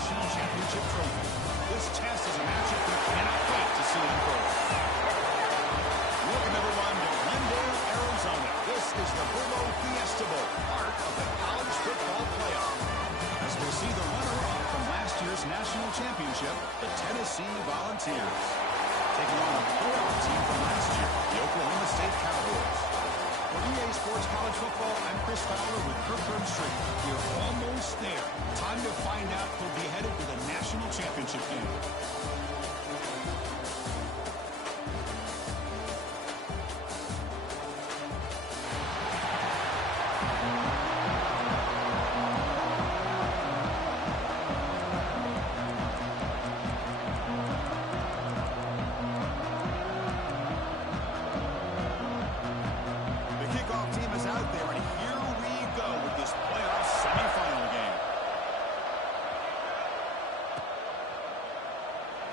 national championship trophy. This test is a matchup we cannot wait to see unfold. Welcome, everyone, to Glendale, Arizona. This is the VRBO Fiesta Bowl, part of the college football playoff. As we'll see the runner-up from last year's national championship, the Tennessee Volunteers, taking on a playoff team from last year, the Oklahoma State Cowboys. For EA Sports College Football, I'm Chris Fowler with Kirk Street. We're almost there. Time to find out who'll be headed to the national championship game.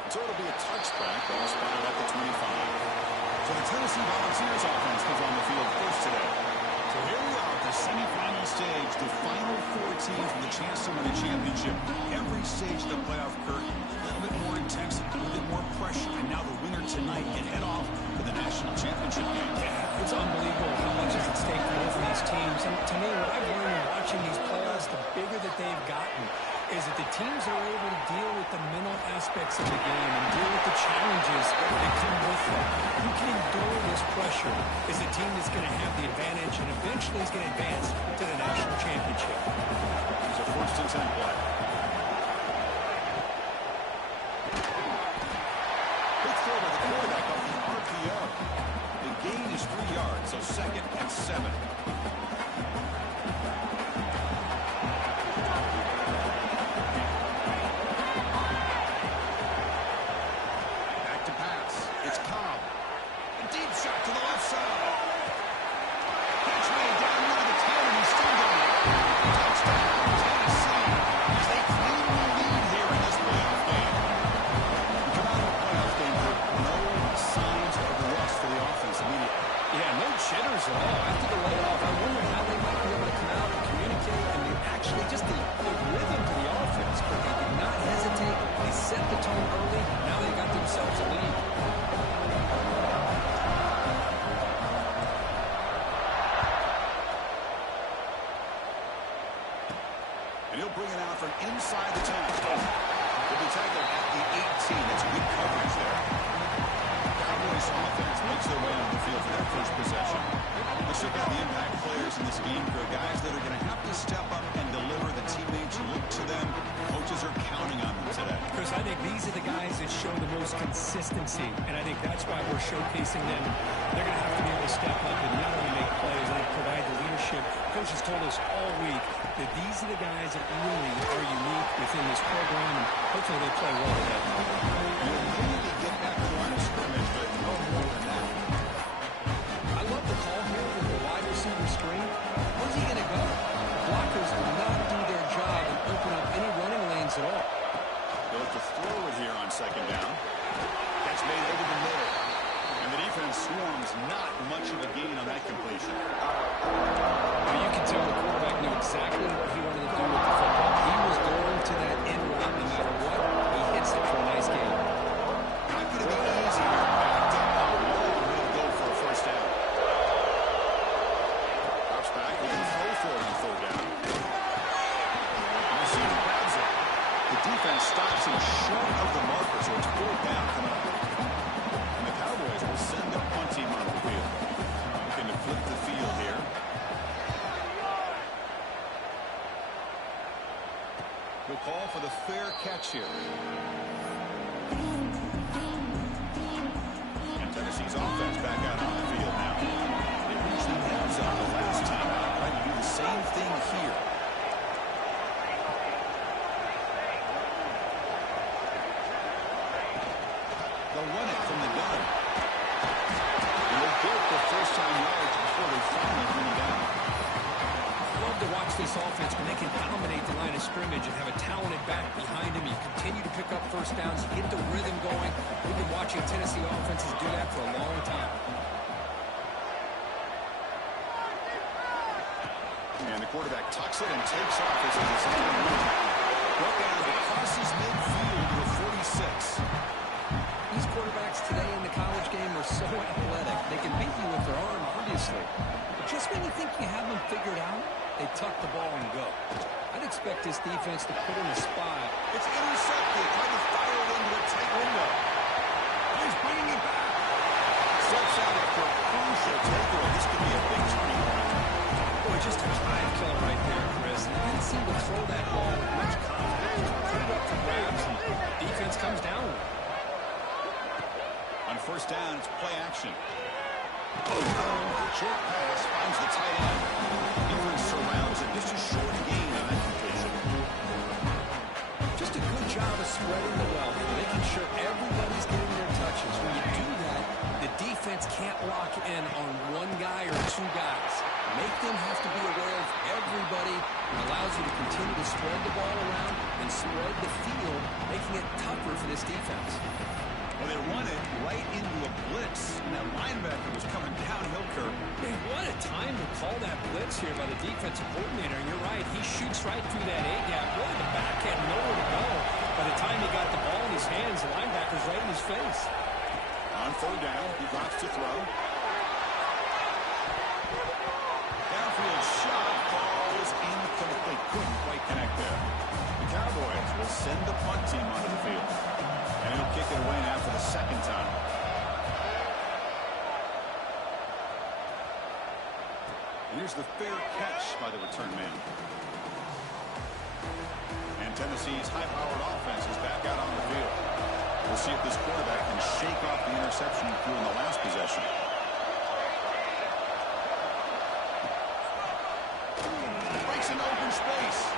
So it'll be a touchback, ball spotted at the 25. So the Tennessee Volunteers offense comes on the field first today. So here we are at the semifinal stage, the final 4 teams with a chance to win a championship. Every stage of the playoff curtain, a little bit more intensity, a little bit more pressure, and now the winner tonight can head off to the national championship game. Yeah, it's unbelievable how much is at stake for both of these teams. And to me, what I've learned in watching these playoffs, the bigger that they've gotten, is that the teams are able to deal with the mental aspects of the game and deal with the challenges that come with them. Who can endure this pressure is the team that's going to have the advantage and eventually is going to advance to the national championship. It's a 1st and 10 play. Big throw by the quarterback off the RPO. The gain is 3 yards, so 2nd and 7. And he'll bring it out from inside the 10. He'll be tackled at the 18. That's good coverage there. Cowboys offense makes their way onto the field for that first possession. Let's check out the impact players in this game. For guys that are going to have to step up and deliver. The teammates look to them. Coaches are counting on them today. Because I think these are the guys that show the most consistency, and I think that's why we're showcasing them. They're going to have to be able to step up and not only make plays, they provide the leadership. Coaches told us all week that these are the guys that really are unique within this program, and hopefully they play well today. You'll maybe get back to the line of scrimmage, but no more than that. I love the call here with the wide receiver screen. Where's he going to go? Blockers will not do their job and open up any running lanes at all. They'll have to throw it here on 2nd down. That's made over the middle. And the defense swarms, not much of a gain on that completion. Well, you can tell the quarterback knew exactly what he wanted to do with the football. He was going to that end route no matter what. He hits it for a nice gain. Not going to be easy here. Backed up. How long will it go for a 1st down? Drops back. He can throw for it on 3rd down. And the receiver grabs it. The defense stops him short of the marker, so it's 4th down coming up. And the Cowboys will send their punt team on the field. Looking to flip the field here. We'll call for the fair catch here. And Tennessee's offense back out on the field now. They reached the end zone the last time out. Trying to do the same thing here. They'll run it from the gun. And they'll get the first-time yards before they finally bring it down. Love to watch this offense when they can dominate the line of scrimmage and have a talented back behind him. You continue to pick up 1st downs, get the rhythm going. We've been watching Tennessee offenses do that for a long time. And the quarterback tucks it and takes off as he's brought down across his expect this defense to put in a spot. It's intercepted. Trying to fire it into a tight window. He's bringing it back. Steps out after a crucial takeaway. This could be a big turning point. Boy, just a time killer right there, Chris. And he didn't seem to throw that ball with much confidence. Just put it up for grabs, and defense comes down with it. On first down, it's play action. Short pass finds the tight end. Defense surrounds it. Just a short gain on that completion. Just a good job of spreading the wealth, making sure everybody's getting their touches. When you do that, the defense can't lock in on one guy or two guys. Make them have to be aware of everybody. It allows you to continue to spread the ball around and spread the field, making it tougher for this defense. Well, they run it right into a blitz, and that linebacker was coming downhill, Kirk. Hey, what a time to call that blitz here by the defensive coordinator. And you're right, he shoots right through that A-gap. Really, the back had nowhere to go. By the time he got the ball in his hands, the linebacker's right in his face. On third down, he drops to throw. Downfield shot falls incomplete. Couldn't quite connect there. The Cowboys will send the punt team onto the field. And he'll kick it away now for the second time. And here's the fair catch by the return man. And Tennessee's high-powered offense is back out on the field. We'll see if this quarterback can shake off the interception he threw in the last possession. Breaks into open space.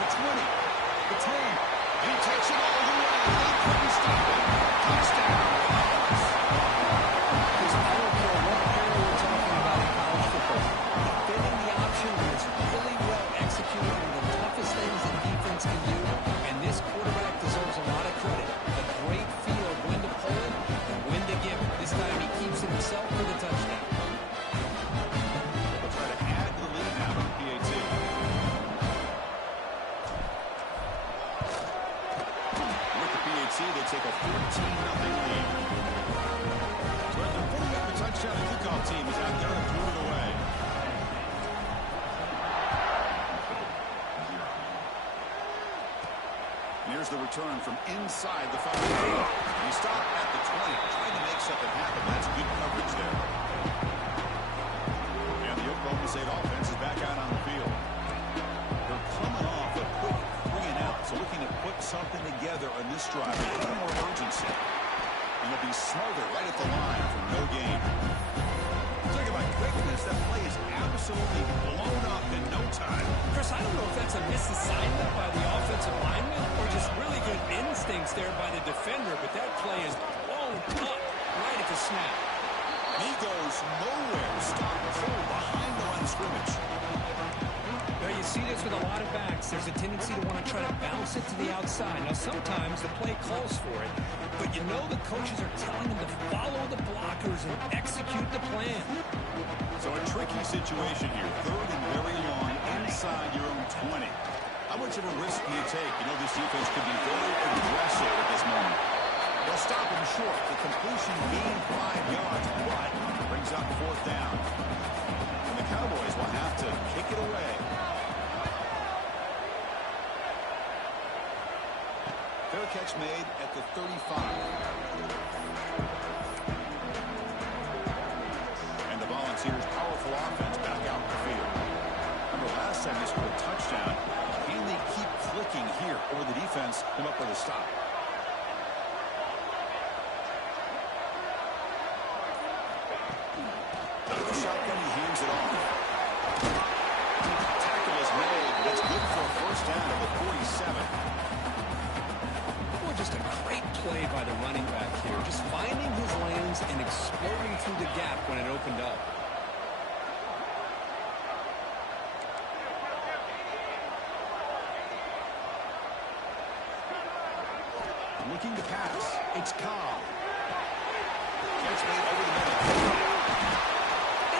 The 20, the 10. He takes it all the way. They couldn't stop it. Touchdown, Collins. Because I don't care what area we're talking about in college football. Defending the option is really well executed, one of the toughest things that defense can do. And this quarterback deserves a lot of credit. A great feel of when to pull it and when to give it. This time he keeps it himself for the touchdown. They'll try to add to the lead now with the PAT. They take a 14-0 lead. So after putting up the touchdown, the kickoff team is out there and threw it away. And here's the return from inside the 5. He stopped at the 20, trying to make something happen. That's good coverage there. And the Oklahoma State offense is back out on the field. They're coming off a quick 3-and-out, so looking to put something together on this drive. A little more urgency. And they'll be smothered right at the line for no gain. Talk about quickness. That play is absolutely blown up in no time. Chris, I don't know if that's a misassignment by the offensive lineman or just really good instincts there by the defender, but that play is blown up right at the snap. He goes nowhere. Stop cold behind the line of scrimmage. Well, you see this with a lot of backs. There's a tendency to want to try to bounce it to the outside. Now, sometimes the play calls for it, but you know the coaches are telling them to follow the blockers and execute the plan. So a tricky situation here. Third and very long inside your own 20. How much of a risk do you take? You know this defense could be very aggressive at this moment. They'll stop him short. The completion gained 5 yards, but brings up fourth down. And the Cowboys will have to kick it away. Fair catch made at the 35. And the Volunteers' powerful offense back out in the field. Remember last time they scored a touchdown. Can they keep clicking here, or the defense come up with a stop? Shotgun, he hands it off. Tackle is made. That's good for a first down at the 47. Well, just a great play by the running back here. Just finding his lanes and exploding through the gap when it opened up. Looking to pass. It's Cobb. Gets made over the middle.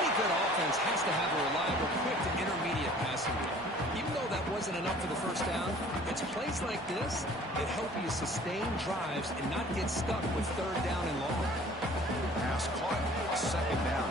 Any good offense has to have a reliable, quick to intermediate passing game. Even though that wasn't enough for the first down, it's plays like this that help you sustain drives and not get stuck with third down and long. Pass caught. A second down.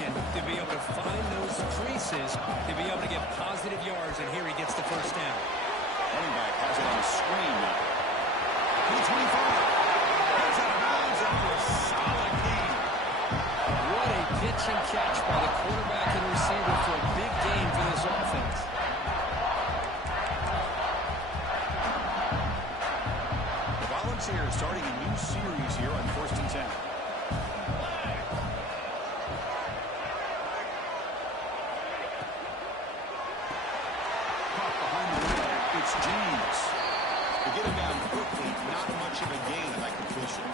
possession to be able to find those creases, to be able to get positive yards, and here he gets the first down. Running back has it on the screen now. To the 25. Gets out of bounds after a solid gain. What a pitch and catch by the quarterback and receiver for a big gain for this offense. The Volunteers starting a new series here on 1st and 10. Caught behind the line. It's James. To get him down quickly, not much of a gain on that completion.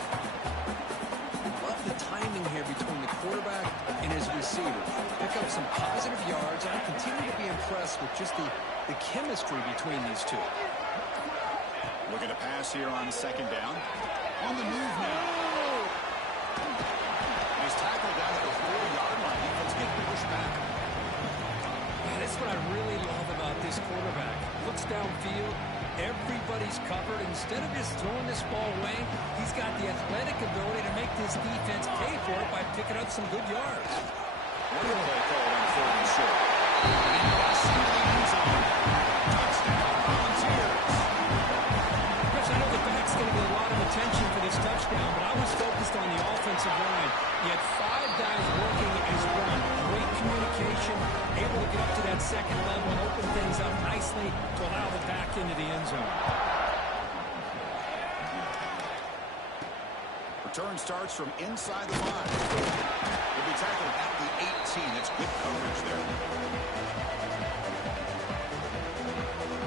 Love the timing here between the quarterback and his receiver. Pick up some positive yards. I continue to be impressed with just the chemistry between these two. Looking to pass here on 2nd down. On the move now. He's tackled down at the 4-yard line. Defense getting pushed back. Man, that's what I really love about this quarterback. Looks downfield. Everybody's covered. Instead of just throwing this ball away, he's got the athletic ability to make this defense pay for it by picking up some good yards. What a play called on 3rd and short. And that's in the end zone. Touchdown, Volunteers. Chris, I know the back's going to get a lot of attention for this touchdown, but I was focused on the offensive line. He had 5 guys working as one. Great communication, able to get up to that 2nd level and open things up nicely to allow the back into the end zone. Return starts from inside the 5. He'll be tackled at the 18. That's good coverage there.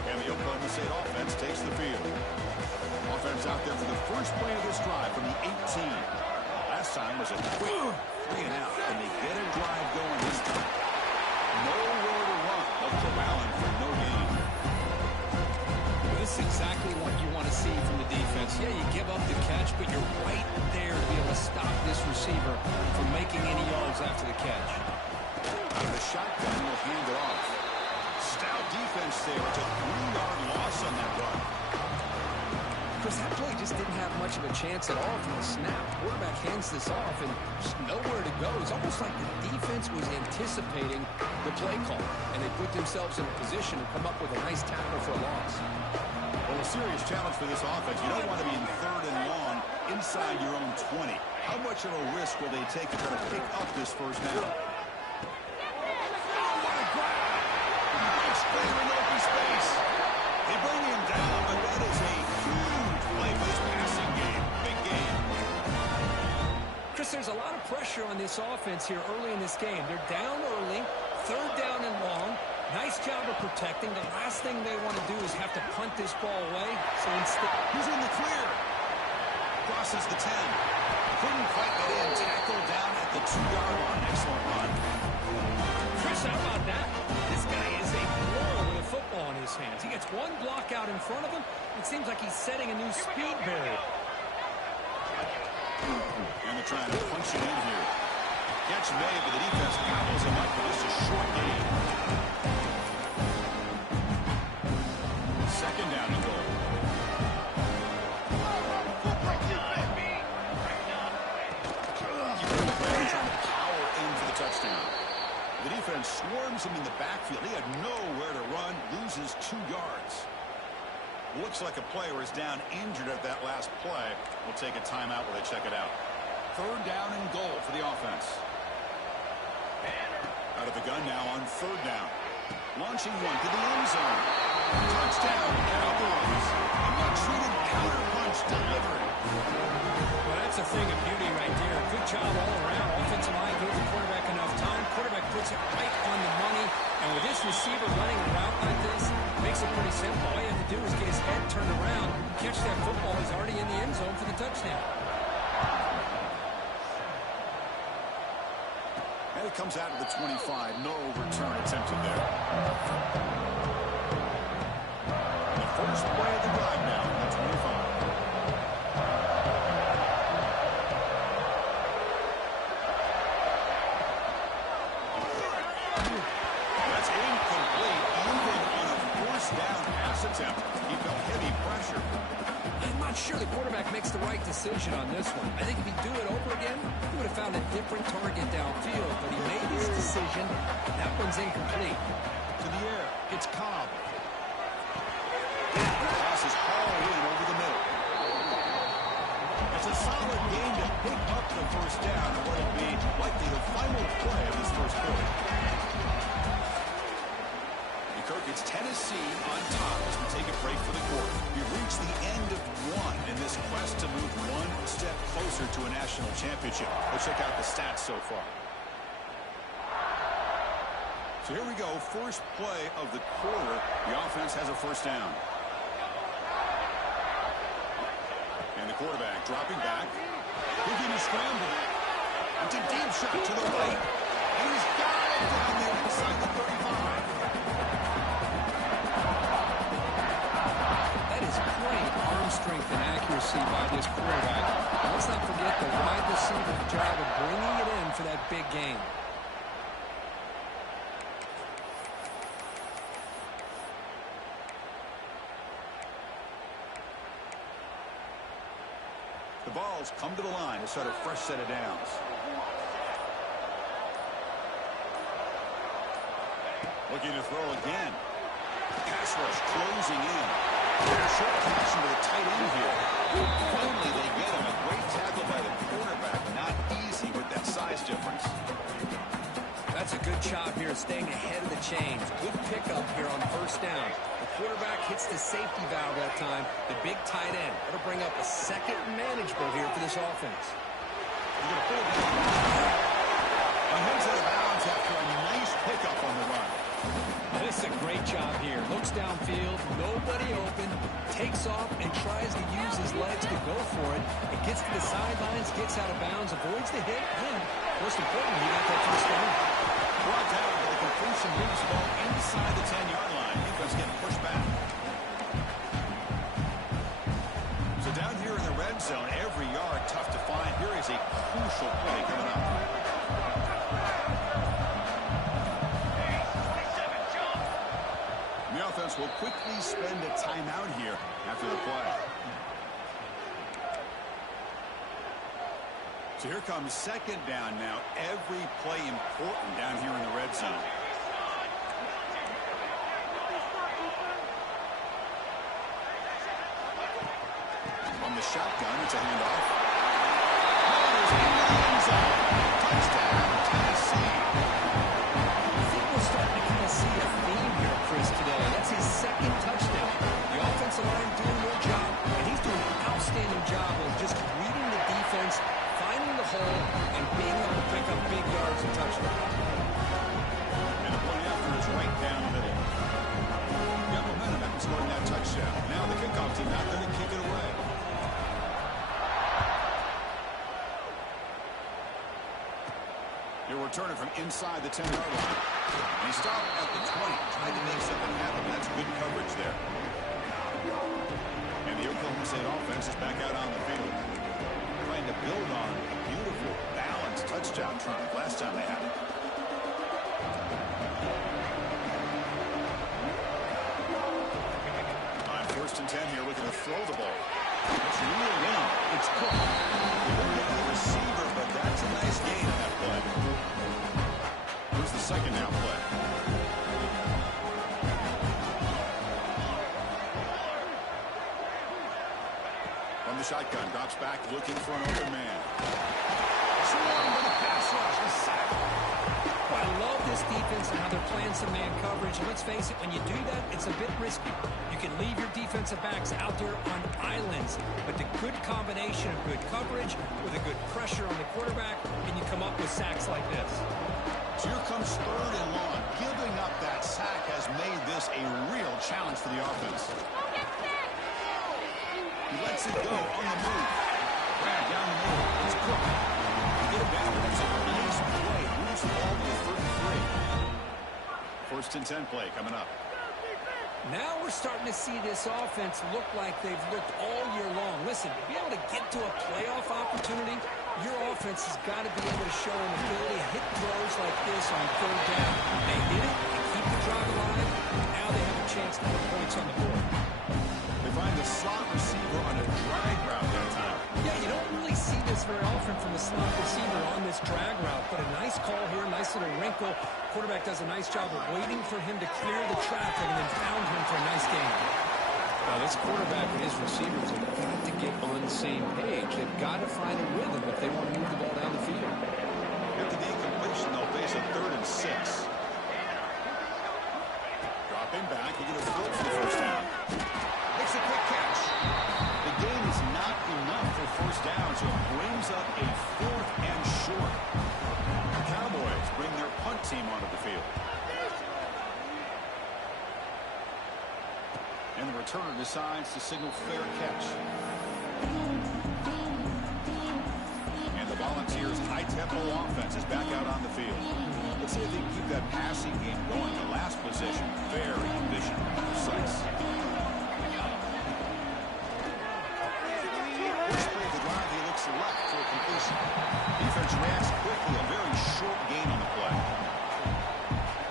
And the Oklahoma State offense takes the field. Offense out there for the first play of this drive from the 18. Last time was a quick 3 and out, and they get a drive going this time. Nowhere to run. They'll corral him for no gain. This is exactly what you want to see from the defense. Yeah, you give up the catch, but you're right there to be able to stop this receiver from making any yards after the catch. Out of the shotgun, will hand it off. Stout defense there. It's a 3-yard loss on that run. Chris, that play just didn't have much of a chance at all from the snap. Quarterback hands this off and just nowhere to go. It's almost like the defense was anticipating the play call, and they put themselves in a position to come up with a nice tackle for a loss. Well, a serious challenge for this offense. You don't want to be in 3rd and long inside your own 20. How much of a risk will they take to try to pick up this first down? Oh, what a grab! Nice clear in open space. They bring him down, but that is a huge play for this passing game. Big game. Chris, there's a lot of pressure on this offense here early in this game. They're down early, 3rd down and long. Nice job of protecting. The last thing they want to do is have to punt this ball away. So instead, he's in the clear. Crosses the 10. Couldn't quite get in. Tackled down at the 2-yard line. Excellent run. Chris, how about that? This guy is a pro with a football in his hands. He gets one block out in front of him. It seems like he's setting a new speed barrier. And they're trying to punch it in here. Catch made, but the defense gobbles him up for just a short gain. 2nd down and goal. Trying to power in for the touchdown. The defense swarms him in the backfield. He had nowhere to run, loses 2 yards. Looks like a player is down injured at that last play. We'll take a timeout while they check it out. 3rd down and goal for the offense. Out of the gun now on 3rd down. Launching one to the end zone. Touchdown, Cowboys. A much-needed counter punch delivered. Well, that's a thing of beauty right there. Good job all around. Offensive line gives the quarterback enough time. Quarterback puts it right on the money. And with this receiver running a route like this, makes it pretty simple. All you have to do is get his head turned around, catch that football. He's already in the end zone for the touchdown. And it comes out of the 25. No return attempted there. The first play of the drive now on the 25. That's incomplete. Even on a 4th First down pass attempt. He felt heavy pressure. I'm not sure the quarterback makes the right decision on this one. I think if he'd do it over again, he would have found a different target downfield, but he made his decision. That one's incomplete. To the air, it's Cobb. The pass is hauled in over the middle. It's a solid game to pick up the first down and what will be likely the final play of this first quarter. Kirk, it's Tennessee on top as we take a break for the quarter. We've reached the end of one in this quest to move one step closer to a national championship. Let's check out the stats so far. So here we go. First play of the quarter. The offense has a first down. And the quarterback dropping back. Looking to scramble. It's a deep shot to the right. And he's got it down there inside the 35. Great arm strength and accuracy by this quarterback. And let's not forget the wide receiver's job of bringing it in for that big game. The balls come to the line to start a fresh set of downs. Looking to throw again. Pass rush closing in. Short connection to the tight end here. Finally, they get him. A great tackle by the quarterback. Not easy with that size difference. That's a good job here, staying ahead of the chains. Good pickup here on first down. The quarterback hits the safety valve that time. The big tight end. That'll bring up a second manageable here for this offense. He's going to pull it down. And heads out of bounds after a nice pickup on the run. This is a great job here. Looks downfield, nobody open, takes off and tries to use his legs to go for it. It gets to the sidelines, gets out of bounds, avoids the hit, and most importantly, he got that first down. Brought down, but the completion moves the ball inside the 10-yard line. Defense getting pushed back. So down here in the red zone, every yard tough to find. Here is a crucial play coming up. The offense will quickly spend a timeout here after the play. So here comes second down now. Every play important down here in the red zone. From the shotgun, it's a handoff. Touchdown, Tennessee. I think we're starting to kind of see a theme here, Chris, today. That's his second touchdown. The offensive line doing their job, and he's doing an outstanding job of just reading the defense, finding the hole, and being able to pick up big yards and touchdowns. And the play after is right down the middle. Got momentum after scoring that touchdown. Now the kickoff team out there to kick it away. He'll return it from inside the 10-yard line. And he stopped at the 20, trying to make something happen. That's good coverage there. And the Oklahoma State offense is back out on the field, trying to build on a beautiful, balanced touchdown run last time they had it. On first and 10 here, looking to throw the ball. It's reeled in. It's Cook. He didn't get the receiver, but that's a nice gain in that play. Here's the second down play. From the shotgun, drops back, looking for an open man. Swarmed with a pass rush, a sack. I love this defense and how they're playing some man coverage. And let's face it, when you do that, it's a bit risky. You can leave your defensive backs out there on islands, but the good combination of good coverage with a good pressure on the quarterback, and you come up with sacks like this. So here comes third and long. Giving up that sack has made this a real challenge for the offense. He lets it go on the move. Grab down the middle. It's Cook. Get him down. That's a nice play. Moves the ball to 33. First and 10 play coming up. Now we're starting to see this offense look like they've looked all year long. Listen, to be able to get to a playoff opportunity, your offense has got to be able to show an ability to hit throws like this on third down. They hit it, they keep the drive alive, and now they have a chance to put points this very often from the slot receiver on this drag route, but a nice call here, nice little wrinkle. Quarterback does a nice job of waiting for him to clear the traffic and then found him for a nice gain. Now, this quarterback and his receivers have got to get on the same page. They've got to find a rhythm if they want to move the ball down the field. After the incompletion, they'll face a 3rd and 6. Dropping back, he gets a throw for the first down. Makes a quick catch. The gain is not enough for first down, so it brings up a 4th and short. The Cowboys bring their punt team onto the field. And the returner decides to signal fair catch. And the Volunteers' high-tempo offense is back out on the field. Let's see if they can keep that passing game going. The last possession, very efficient, precise. First play of the drive, he looks left for a completion. Defense reacts quickly, a very short gain on the play.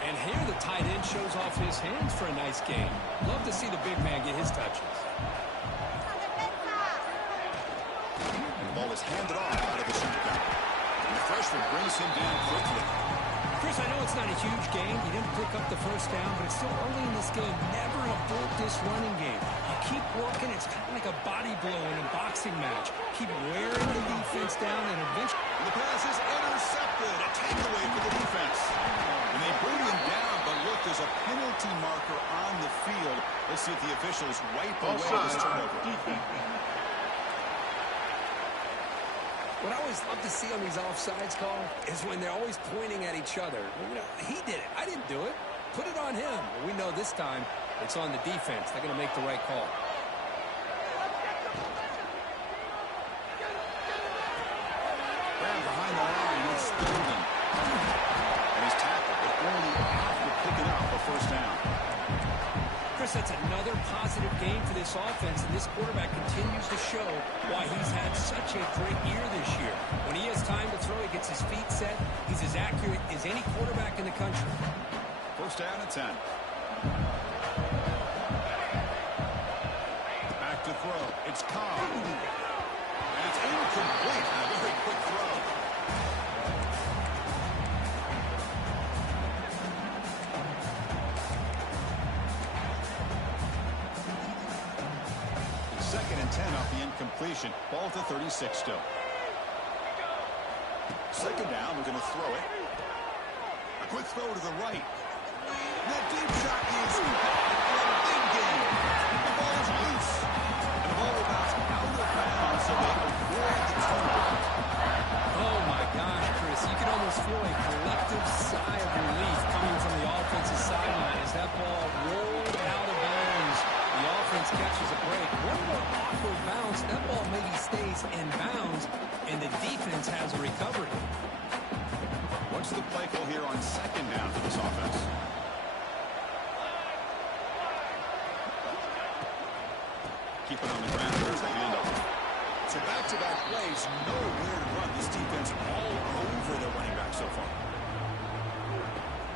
And here the tight end shows off his hands for a nice gain. Love to see the big man get his touches. And the ball is handed off out of the shotgun. And the freshman brings him down quickly. Chris, I know it's not a huge gain. You didn't pick up the first down, but it's still early in this game. Never abort this running game. You keep working. It's kind of like a body blow in a boxing match. Keep wearing the defense down, and eventually... The pass is intercepted. A takeaway for the defense. And they boot him down, but look, there's a penalty marker on the field. Let's see if the officials wipe away this turnover. What I always love to see on these offsides call is when they're always pointing at each other. You know, he did it. I didn't do it. Put it on him. Well, we know this time it's on the defense. They're going to make the right call. Grab behind the line. It's Spaulding. And he's tackled, but only after picking up a first down. Chris, that's another positive game for this offense, and this quarterback continues to show why he's had such a great year this year. When he has time to throw, he gets his feet set. He's as accurate as any quarterback in the country. First down and 10. Back to throw. It's Cobb. And it's incomplete. A very quick throw. Second and 10 off the incompletion. Ball to 36 still. Second down, we're going to throw it. A quick throw to the right. That deep shot is a big game. The ball is loose. And the ball will bounce out of bounds, so they avoid the turnover. Oh, my gosh, Chris. You can almost feel a collective sigh of relief coming from the offensive sideline as that ball rolled out of bounds. The offense catches a break. One more awkward bounce. That ball maybe stays in bounds, and the defense has a recovery. What's the play call here on second down for this offense? Keep it on the ground. There's the handoff. So back-to-back plays. Nowhere to run. This defense all over the running back so far.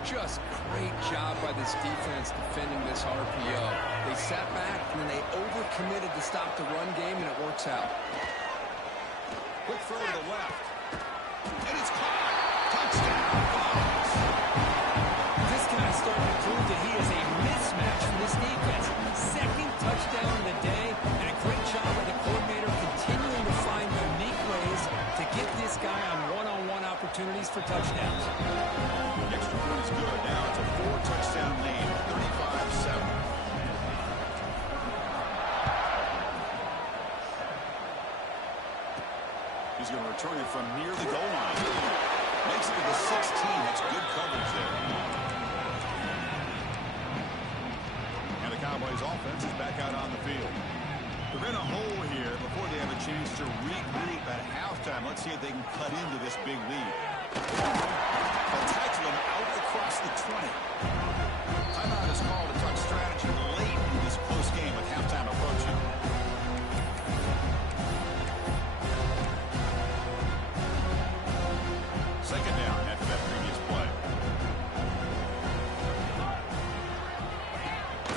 Just great job by this defense defending this RPO. They sat back, and then they overcommitted to stop the run game, and it works out. Quick throw to the left. And it's caught. Touchdown. This guy's starting to prove that he is a mismatch for this defense. Second touchdown of the day, and a great job by the coordinator continuing to find unique ways to get this guy on one-on-one opportunities for touchdowns. Extra point is good. Now it's a 4-touchdown lead, 35-7. He's going to return it from near the goal line. Makes it to the 16. That's good coverage there. And the Cowboys offense is back out on the field. They're in a hole here before they have a chance to regroup at halftime. Let's see if they can cut into this big lead. A tackle him out across the 20. Timeout is called to talk strategy late in this close game with halftime approaching. Second down after that previous play.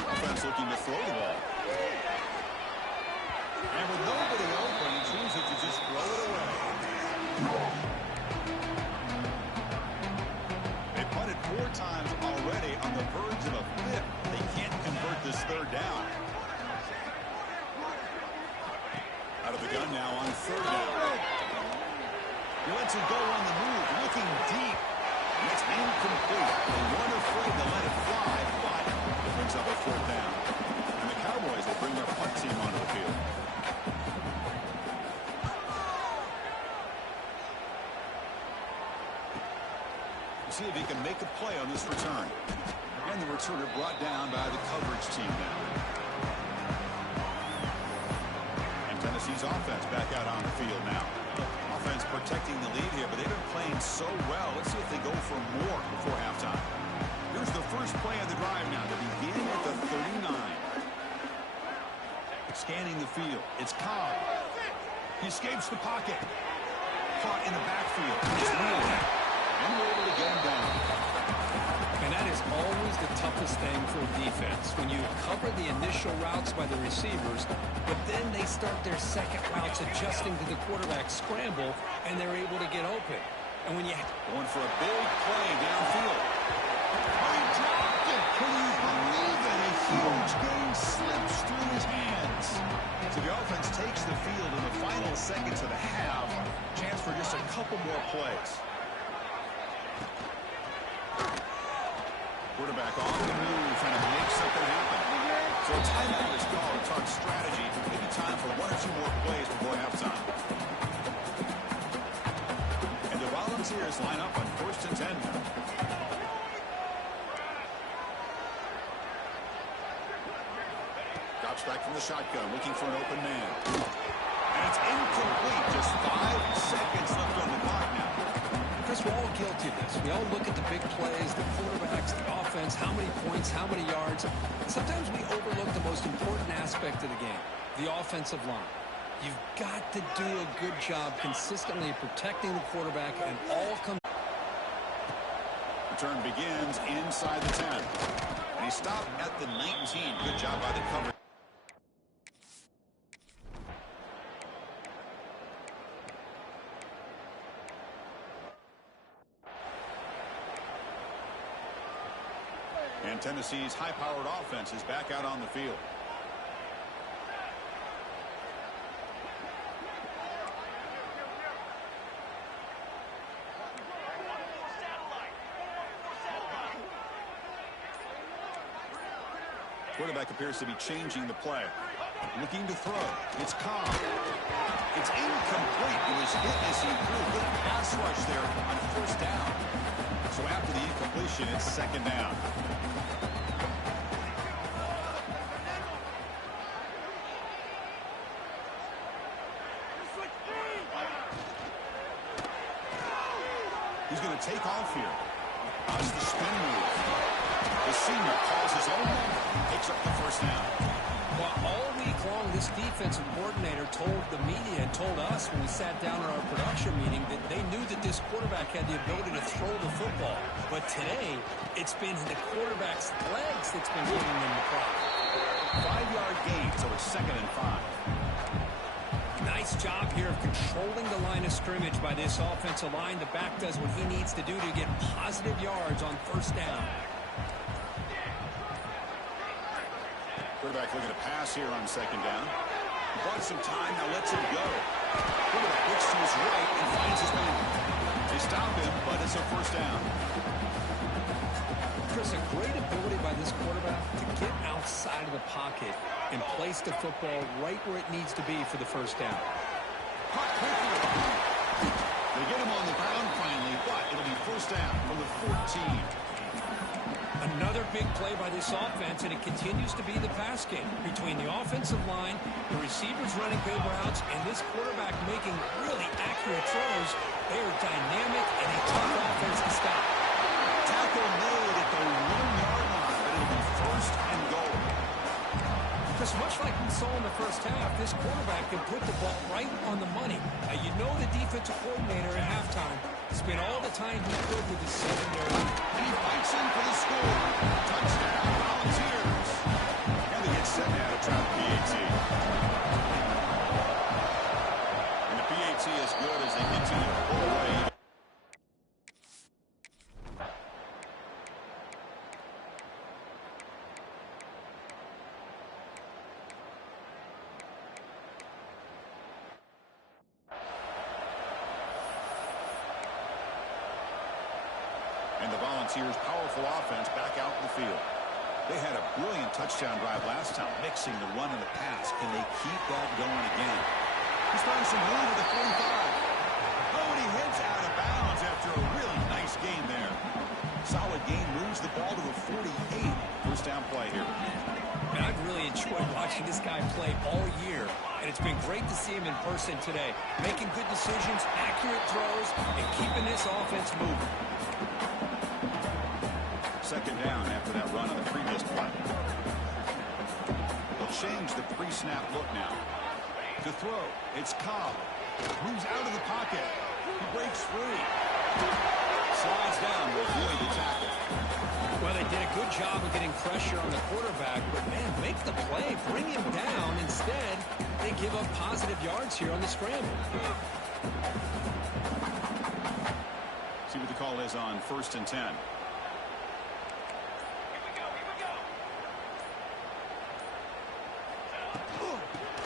Offense looking to throw the ball. And with nobody open, he chooses to just throw it away. They punted 4 times already on the verge of a 5th. They can't convert this 3rd down. Out of the gun now on 3rd down. He lets it go on the move, looking deep. And it's incomplete. They weren't afraid to let it fly, but it brings up a 4th down. And the Cowboys will bring their punt team onto the field. See if he can make a play on this return. And the returner brought down by the coverage team now. And Tennessee's offense back out on the field now. Offense protecting the lead here, but they've been playing so well. Let's see if they go for more before halftime. Here's the first play of the drive now to begin at the 39. Scanning the field. It's Cobb. He escapes the pocket. Caught in the backfield. It's Wheeler. And we're able to get him down. And that is always the toughest thing for a defense. When you cover the initial routes by the receivers, but then they start their second routes adjusting to the quarterback scramble, and they're able to get open. And when you... Going for a big play downfield. Oh, he dropped it. Can you believe it? A huge game slips through his hands. So the offense takes the field in the final seconds of the half. Chance for just a couple more plays. Quarterback on the move, trying to make something happen. So a timeout is called. Talk strategy. Maybe time for 1 or 2 more plays before halftime. And the Volunteers line up on 1st and 10 now. Drops back from the shotgun, looking for an open man. And it's incomplete. Just 5 seconds left on the clock now. Chris, we're all guilty of this. We all look at the big plays, the quarterbacks, the offense, how many points, how many yards. Sometimes we overlook the most important aspect of the game, the offensive line. You've got to do a good job consistently protecting the quarterback, and all comes... Return begins inside the 10. And he stopped at the 19. Good job by the cover. And Tennessee's high-powered offense is back out on the field. Quarterback appears to be changing the play. Looking to throw. It's Cobb. It's incomplete. It was hit as he threw. Good pass rush there on 1st down. So after the incompletion, it's 2nd down. He's going to take off here. That's the spin move. The senior calls his own number. Takes up the 1st down. Well, all week long, this defensive coordinator told the media and told us when we sat down in our production meeting that they knew that this quarterback had the ability to throw the football. But today, it's been the quarterback's legs that's been giving them the problem. 5-yard gain, so it's 2nd and 5. Nice job here of controlling the line of scrimmage by this offensive line. The back does what he needs to do to get positive yards on 1st down. Quarterback looking to pass here on 2nd down. Bought some time, now lets him go. Quarterback looks to his right and finds his man. They stop him, but it's a 1st down. Chris, a great ability by this quarterback to get outside of the pocket and place the football right where it needs to be for the 1st down. Caught quickly. They get him on the ground finally, but it'll be 1st down from the 14. Another big play by this offense, and it continues to be the pass game between the offensive line, the receivers running big routes, and this quarterback making really accurate throws. They are dynamic and a tough offense to stop. Tackle made at the 1-yard line, but it'll be 1st and goal. Because much like we saw in the 1st half, this quarterback can put the ball right on the money. Now, you know the defensive coordinator at halftime spent all the time he could with his secondary. And he fights in for the score. Touchdown, Volunteers. And they get set now to try the PAT. And the PAT is good as they continue to this year's powerful offense back out in the field. They had a brilliant touchdown drive last time, mixing the run and the pass. Can they keep that going again? He's found some room at the 45. Oh, and he heads out of bounds after a really nice gain there. Solid gain, moves the ball to the 48. First down play here. And I've really enjoyed watching this guy play all year, and it's been great to see him in person today, making good decisions, accurate throws, and keeping this offense moving. Second down after that run on the previous play. They'll change the pre-snap look now. To throw, it's Cobb. Moves out of the pocket. He breaks free. Slides down to avoid the tackle. Well, they did a good job of getting pressure on the quarterback, but, man, make the play, bring him down. Instead, they give up positive yards here on the scramble. See what the call is on 1st and 10.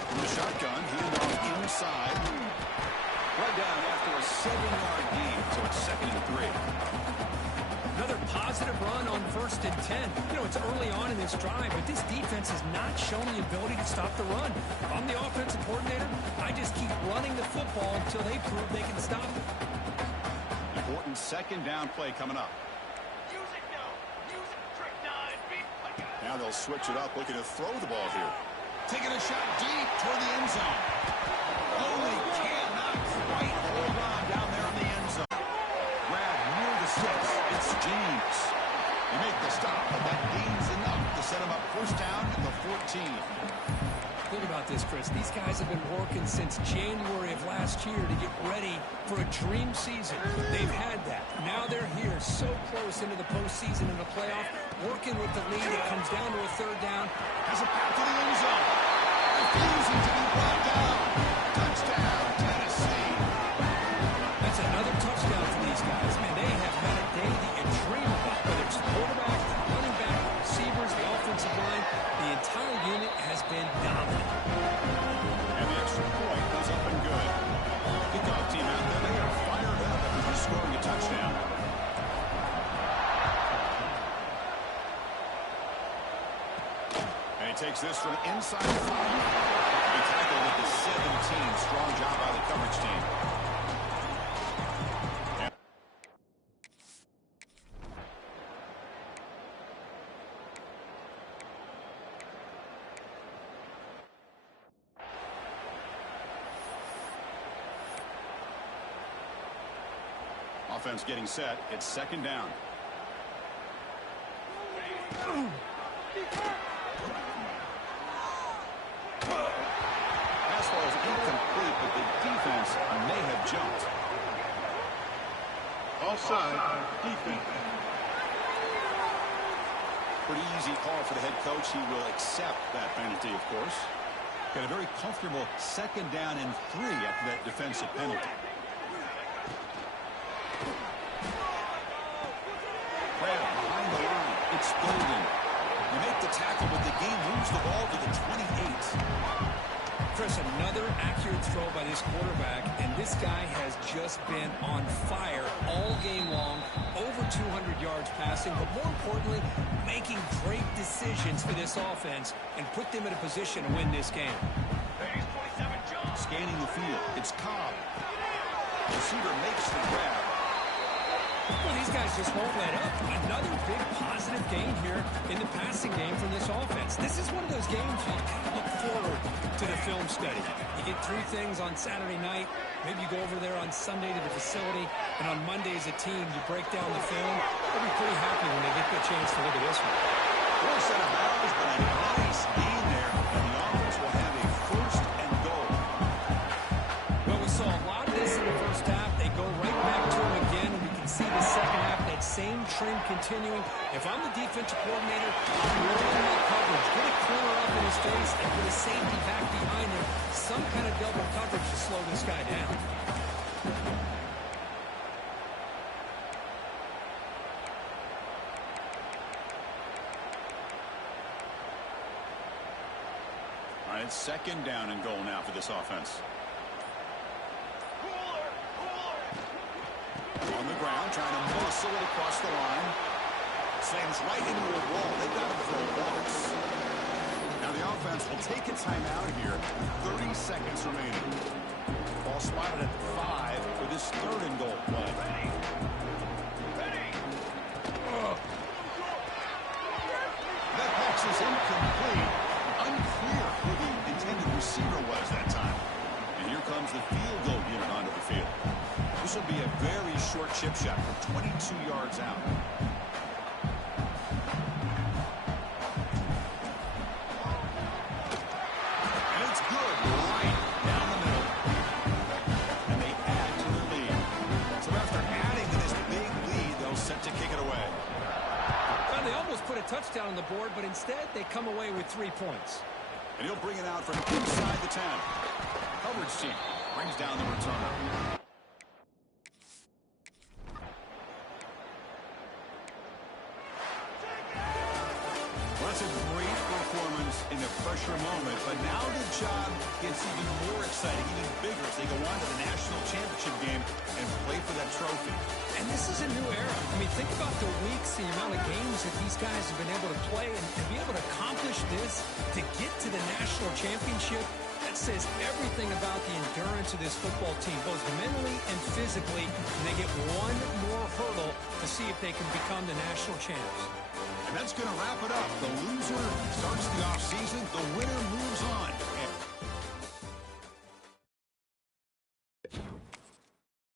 From the shotgun, handoff inside. Right down after a 7-yard gain, so it's 2nd and 3. Another positive run on 1st and 10. You know, it's early on in this drive, but this defense has not shown the ability to stop the run. If I'm the offensive coordinator, I just keep running the football until they prove they can stop it. Important second down play coming up. Use it now. Use it. Trick 9. Now they'll switch it up, looking to throw the ball here. Taking a shot deep toward the end zone. Oh, they cannot quite hold on down there in the end zone. Grab near the 6. It's James. They make the stop, but that gains enough to set him up first down at the 14. Think about this, Chris. These guys have been working since January of last year to get ready for a dream season. They've had that. Now they're here so close into the postseason and the playoff, working with the lead. It comes down to a third down. Has a path to the end zone. Refusing to be brought down. Touchdown, Tennessee. That's another touchdown for these guys. Man, they have had a day that you dream about. Whether it's the quarterback, the running back, the receivers, the offensive line, the entire unit has been dominant. And the extra point was up and good. Kickoff team out there, they are fired up after scoring a touchdown. And he takes this from inside the 5. He tackled at the 17. Strong job by the coverage team. Offense getting set. It's second down. Pass ball is incomplete, but the defense may have jumped. Offside, defense. Pretty easy call for the head coach. He will accept that penalty, of course. Got a very comfortable second down and 3 after that defensive penalty. Grab behind the line. It's Golden. You make the tackle, but the game moves the ball to the 28. Chris, another accurate throw by this quarterback, and this guy has just been on fire all game long, over 200 yards passing, but more importantly, making great decisions for this offense and put them in a position to win this game. Scanning the field, it's Cobb. Receiver makes the grab. Well, these guys just won't let up. Another big positive gain here in the passing game from this offense. This is one of those games you kind of look forward to the film study. You get 3 things on Saturday night. Maybe you go over there on Sunday to the facility, and on Monday as a team, you break down the film. They'll be pretty happy when they get the chance to look at this one. Full set of bounds, but a nice gain there, and the offense will have a first and goal. Well, we saw a lot of this in the first half. They go right back to him again, and we can see the second half, that same trend continuing. If I'm the defensive coordinator, I'm rolling that coverage. Get a corner up in his face and put a safety back behind him. Some kind of double coverage to slow this guy down. All right, second down and goal now for this offense. On the ground, trying to muscle it across the line. Slams right into a wall. They got him for a loss. Now the offense will take a timeout here. 30 seconds remaining. Ball spotted at the 5 for this third and goal play. Ready. Ready. That pass is incomplete. Unclear who the intended receiver was that time. And here comes the field goal unit onto the field. This will be a very short chip shot from 22 yards out. And it's good right down the middle. And they add to the lead. So after adding to this big lead, they'll set to kick it away. Well, they almost put a touchdown on the board, but instead they come away with 3 points. And he'll bring it out from inside the 10. Coverage team brings down the returner. Well, that's a great performance in a pressure moment, but now the job gets even more exciting, even bigger as they go on to the national championship game and play for that trophy. And this is a new era. I mean, think about the weeks, the amount of games that these guys have been able to play, and to be able to accomplish this, to get to the national championship, that says everything about the endurance of this football team, both mentally and physically. And they get one more hurdle to see if they can become the national champs. And that's going to wrap it up. The loser starts the offseason. The winner moves on.